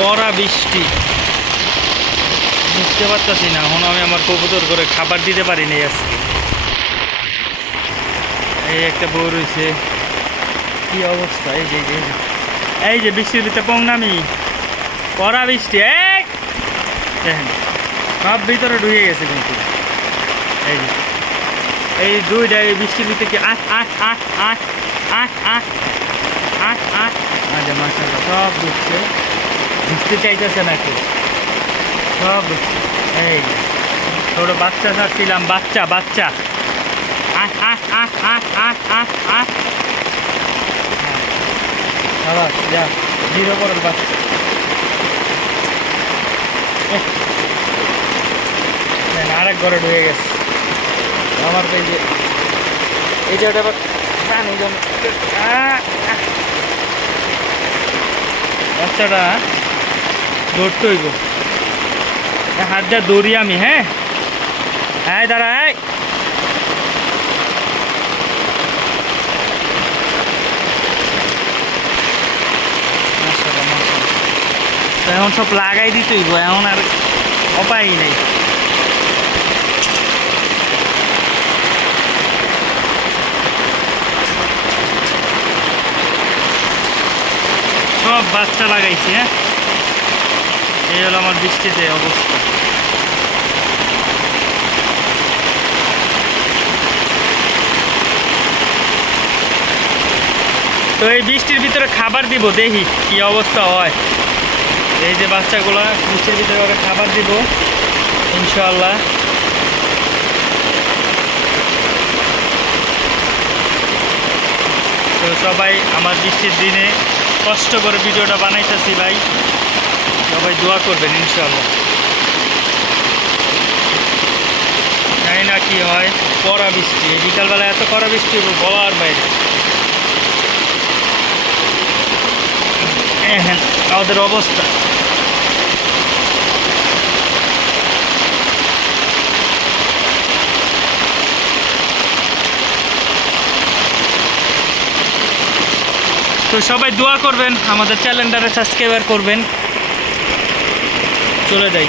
কড়া বৃষ্টি, বুঝতে পারতেছি না। এখন আমি আমার কবুতর করে খাবার দিতে পারিনি আজকে। এই একটা বউ রয়েছে, কি অবস্থা! এই যে এই যে বৃষ্টির ভিতরে পংনামি, কড়া বৃষ্টি। এই দেখেন সব ভিতরে ঢুকে গেছে কিন্তু। এই যে এই দুইটা এই বৃষ্টির ভিতরে কি আট আট আট আট আট আট আট আট আচ্ছা মাশাআল্লাহ সব ঢুকছে, ঢুকতে চাইতেছে না কেউ, সব ঢুকছে। এই ছোট বাচ্চা ছাড়ছিলাম, বাচ্চা বাচ্চা আট আট আট আট আট আট আট আবার যা জিরো করার বাচ্চা। আরেক ঘরে ঢুকে গেছে আমার। এই যে ওটা আবার পানি জমে, বাচ্চাটা ধরতে হইব, হাত দিয়ে দৌড়ি আমি। হ্যাঁ হ্যাঁ দাঁড়াই, এখন সব লাগাই দিতে হইব, এখন আর উপায় নেই। সব বাচ্চা লাগাইছি। হ্যাঁ এই হলো আমার বৃষ্টিতে অবস্থা। তো এই বৃষ্টির ভিতরে খাবার দিব, দেখি কি অবস্থা হয়। এই যে বাচ্চাগুলা বৃষ্টির ভিতরে ওকে খাবার দিব ইনশাআল্লাহ। তো সবাই আমার বৃষ্টির দিনে কষ্ট করে ভিডিওটা বানাইতেছি ভাই, সবাই দোয়া করবেন ইনশাআল্লাহ। জানি না কি হয়, কড়া বৃষ্টি বিকালবেলা, এত কড়া বৃষ্টি বলার বাইরে। হ্যাঁ আমাদের অবস্থা। তো সবাই দোয়া করবেন, আমাদের চ্যানেলটারে সাবস্ক্রাইব করবেন। চলে যাই।